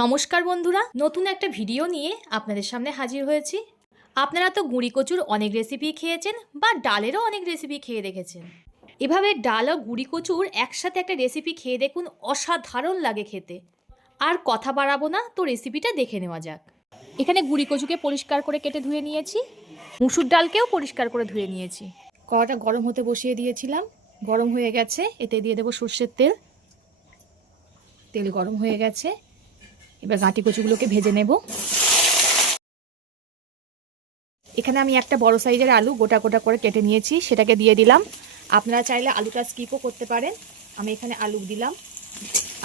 নমস্কার বন্ধুরা, নতুন একটা ভিডিও নিয়ে আপনাদের সামনে হাজির হয়েছি। আপনারা তো গুঁড়ি কচুর অনেক রেসিপি খেয়েছেন বা ডালেরও অনেক রেসিপি খেয়ে দেখেছেন। এভাবে ডাল ও গুঁড়ি কচুর একসাথে একটা রেসিপি খেয়ে দেখুন অসাধারণ লাগে খেতে। আর কথা বাড়াবো না, তো রেসিপিটা দেখে নেওয়া যাক। এখানে গুঁড়ি কচুকে পরিষ্কার করে কেটে ধুয়ে নিয়েছি। মুসুর ডালকেও পরিষ্কার করে ধুয়ে নিয়েছি। কড়াটা গরম হতে বসিয়ে দিয়েছিলাম। গরম হয়ে গেছে, এতে দিয়ে দেবো সর্ষের তেল। তেল গরম হয়ে গেছে। এবার গাঁটি কচুগুলোকে ভেজে নেব। এখানে আমি একটা বড় সাইজের আলু গোটা গোটা করে কেটে নিয়েছি, সেটাকে দিয়ে দিলাম। আপনারা চাইলে আলুটা স্কিপও করতে পারেন। আমি এখানে আলু দিলাম।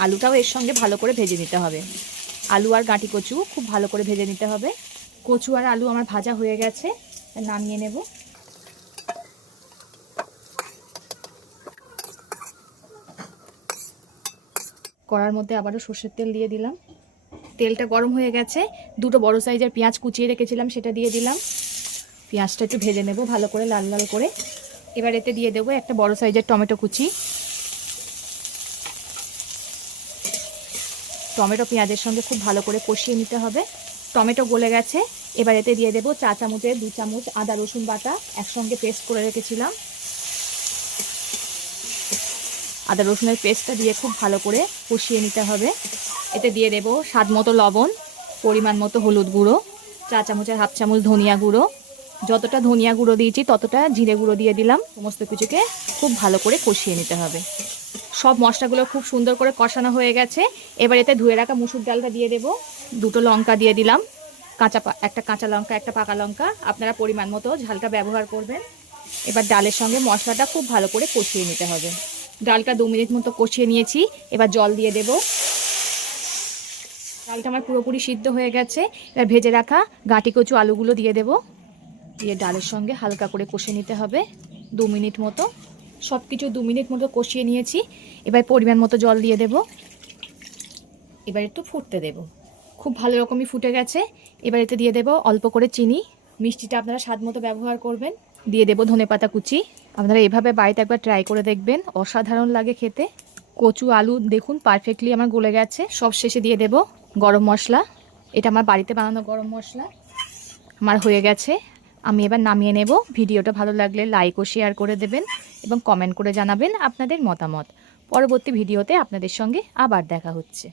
আলুটাও এর সঙ্গে ভালো করে ভেজে নিতে হবে। আলু আর গাঁটি কচু খুব ভালো করে ভেজে নিতে হবে। কচু আর আলু আমার ভাজা হয়ে গেছে, নামিয়ে নেব। কড়ার মধ্যে আবারও সর্ষের তেল দিয়ে দিলাম। তেলটা গরম হয়ে গেছে, দুটো বড় সাইজের পেঁয়াজ কুচিয়ে রেখেছিলাম, সেটা দিয়ে দিলাম। পেঁয়াজটা একটু ভেজে নেব, ভালো করে লাল লাল করে। এবার এতে দিয়ে দেবো একটা বড় সাইজের টমেটো কুচি। টমেটো পেঁয়াজের সঙ্গে খুব ভালো করে কষিয়ে নিতে হবে। টমেটো গলে গেছে, এবার এতে দিয়ে দেবো চা চামচের দু চামচ আদা রসুন বাটা একসঙ্গে পেস্ট করে রেখেছিলাম। আদা রসুনের পেস্টটা দিয়ে খুব ভালো করে কষিয়ে নিতে হবে। এতে দিয়ে দেব স্বাদ মতো লবণ, পরিমাণ মতো হলুদ গুঁড়ো, চা চামচের হাফ চামচ ধনিয়া গুঁড়ো। যতটা ধনিয়া গুঁড়ো দিয়েছি, ততটা জিরে গুঁড়ো দিয়ে দিলাম। সমস্ত কিছুকে খুব ভালো করে কষিয়ে নিতে হবে। সব মশলাগুলো খুব সুন্দর করে কষানো হয়ে গেছে। এবার এতে ধুয়ে রাখা মুসুর ডালটা দিয়ে দেব। দুটো লঙ্কা দিয়ে দিলাম। কাঁচা একটা কাঁচা লঙ্কা, একটা পাকা লঙ্কা। আপনারা পরিমাণ মতো ঝালটা ব্যবহার করবেন। এবার ডালের সঙ্গে মশলাটা খুব ভালো করে কষিয়ে নিতে হবে। ডালটা দু মিনিট মতো কষিয়ে নিয়েছি। এবার জল দিয়ে দেব। ডালটা আমার পুরোপুরি সিদ্ধ হয়ে গেছে। এবার ভেজে রাখা গাঁটি কচু আলুগুলো দিয়ে দেব। দিয়ে ডালের সঙ্গে হালকা করে কষে নিতে হবে দু মিনিট মতো। সব কিছু দু মিনিট মতো কষিয়ে নিয়েছি। এবার পরিমাণ মতো জল দিয়ে দেব। এবার একটু ফুটতে দেব। খুব ভালো রকমই ফুটে গেছে। এবার এতে দিয়ে দেব অল্প করে চিনি। মিষ্টিটা আপনারা স্বাদ মতো ব্যবহার করবেন। দিয়ে দেব ধনেপাতা কুচি। আপনারা এভাবে বাড়িতে একবার ট্রাই করে দেখবেন। অসাধারণ লাগে খেতে। কচু আলু দেখুন পারফেক্টলি আমার গলে গেছে। সব শেষে দিয়ে দেব গরম মশলা। এটা আমার বাড়িতে বানানো গরম মশলা। আমার হয়ে গেছে। আমি এবার নামিয়ে নেব। ভিডিওটা ভালো লাগলে লাইক ও শেয়ার করে দেবেন এবং কমেন্ট করে জানাবেন আপনাদের মতামত। পরবর্তী ভিডিওতে আপনাদের সঙ্গে আবার দেখা হচ্ছে।